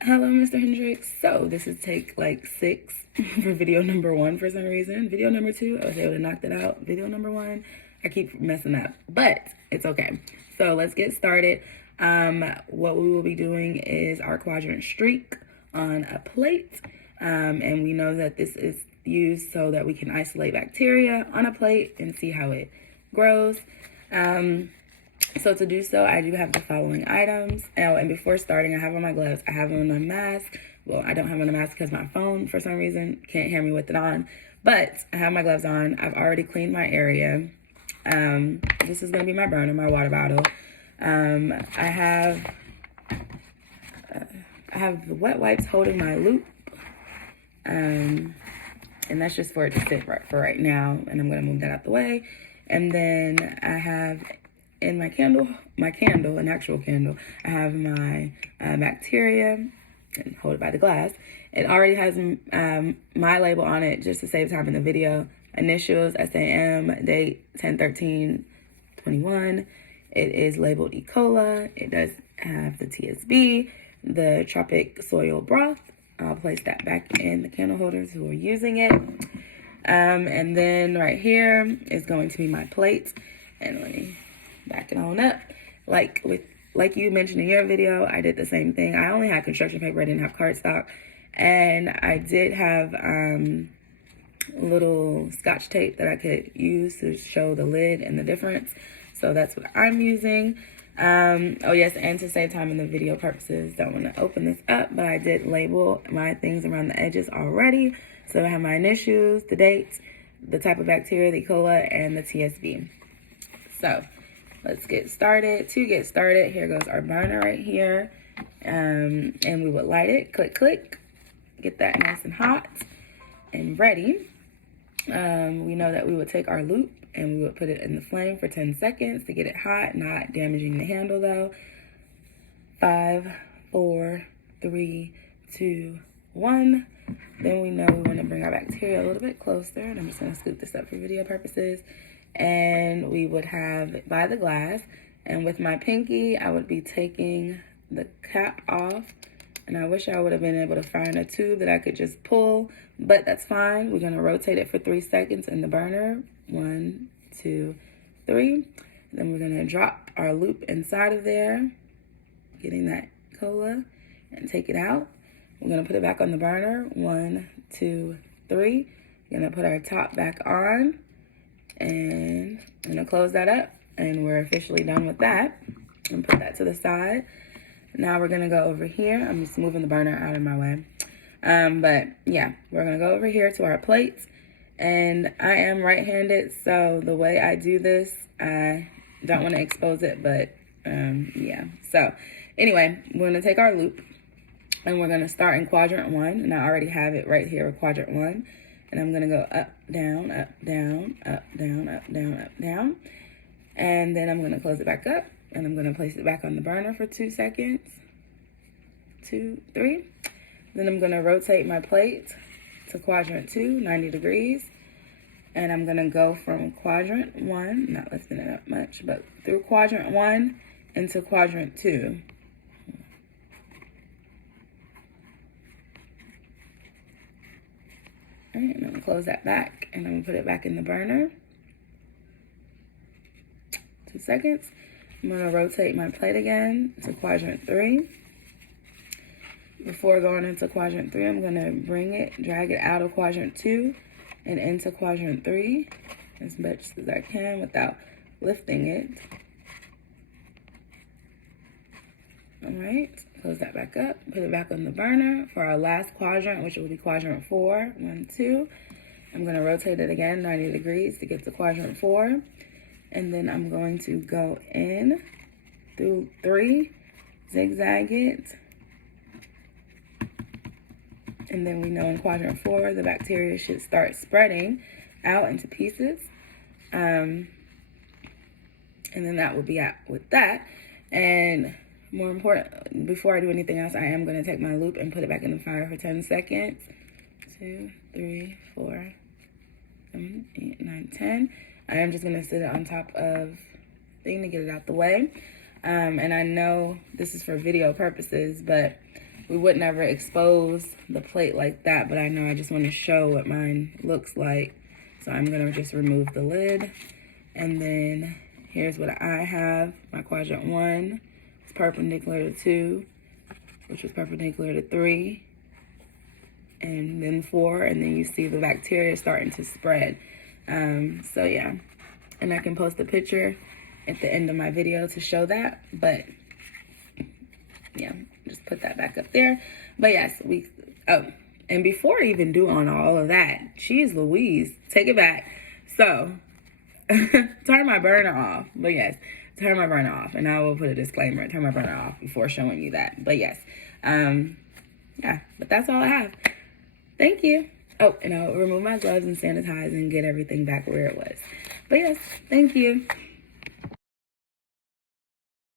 Hello, Mr. Hendricks. So this is take like 6 for video number 1 for some reason. Video number 2, I was able to knock that out. Video number 1, I keep messing up, but it's okay. So let's get started. What we will be doing is our quadrant streak on a plate. And we know that this is used so that we can isolate bacteria on a plate and see how it grows. So to do so, I do have the following items. Oh, and before starting, I have on my gloves. I have on a mask. Well, I don't have on a mask because my phone, for some reason, can't hear me with it on. But I have my gloves on. I've already cleaned my area. This is going to be my burner, my water bottle. I have the wet wipes holding my loop. And that's just for it to sit right for right now. And I'm going to move that out the way. And then I have in my candle, an actual candle, I have my bacteria, and hold it by the glass. It already has my label on it just to save time in the video. Initials, SAM, date 10/13/21. It is labeled E. coli. It does have the TSB, the tropic soil broth. I'll place that back in the candle holders who are using it. And then right here is going to be my plate. And let me back it on up. Like you mentioned in your video, I did the same thing. I only had construction paper. I didn't have cardstock. And I did have little scotch tape that I could use to show the lid and the difference. So that's what I'm using. Oh yes, and to save time in the video purposes, don't want to open this up, but I did label my things around the edges already. So I have my initials, the dates, the type of bacteria, the E. coli, and the TSB. So let's get started. To get started, here goes our burner right here. And we would light it, click, click, get that nice and hot and ready. We know that we would take our loop and we would put it in the flame for 10 seconds to get it hot, not damaging the handle though. 5, 4, 3, 2, 1. Then we know we want to bring our bacteria a little bit closer. And I'm just going to scoop this up for video purposes. And we would have it by the glass. And with my pinky, I would be taking the cap off. And I wish I would have been able to find a tube that I could just pull, but that's fine. We're going to rotate it for 3 seconds in the burner. 1, 2, 3. Then we're going to drop our loop inside of there, getting that cola, and take it out. We're going to put it back on the burner. 1, 2, 3. We're going to put our top back on, and I'm going to close that up, and we're officially done with that. And put that to the side. Now we're going to go over here. I'm just moving the burner out of my way. But yeah, we're going to go over here to our plates. And I am right-handed, so the way I do this, I don't want to expose it, but yeah. So anyway, we're going to take our loop and we're going to start in quadrant 1. And I already have it right here with quadrant 1. And I'm going to go up, down, up, down, up, down, up, down, up, down. And then I'm going to close it back up. And I'm going to place it back on the burner for 2 seconds. 2, 3. Then I'm going to rotate my plate to quadrant 2, 90 degrees. And I'm going to go from quadrant 1, not lifting it up much, but through quadrant 1 into quadrant 2. All right, and I'm going to close that back and I'm going to put it back in the burner. 2 seconds. I'm going to rotate my plate again to quadrant 3. Before going into quadrant 3, I'm going to drag it out of quadrant 2 and into quadrant 3 as much as I can without lifting it. All right, close that back up, put it back on the burner for our last quadrant, which will be quadrant 4. 1, 2. I'm going to rotate it again 90 degrees to get to quadrant 4. And then I'm going to go in through 3, zigzag it. And then we know in quadrant 4, the bacteria should start spreading out into pieces. And then that will be out with that. And more important, before I do anything else, I am going to take my loop and put it back in the fire for 10 seconds. 2, 3, 4, 7, 8, 9, 10. I am just going to sit it on top of the thing to get it out the way. And I know this is for video purposes, but we would never expose the plate like that, but I know I just want to show what mine looks like. So I'm going to just remove the lid. And then here's what I have. My quadrant 1 is perpendicular to 2, which is perpendicular to 3, and then 4, and then you see the bacteria starting to spread. So yeah, and I can post a picture at the end of my video to show that, but yeah, just put that back up there. But yes, and before I even do on all of that, geez Louise, take it back. So turn my burner off. But yes, turn my burner off, and I will put a disclaimer, turn my burner off before showing you that. But yes, yeah, but that's all I have. Thank you. Oh, and I'll remove my gloves and sanitize and get everything back where it was. But yes, thank you.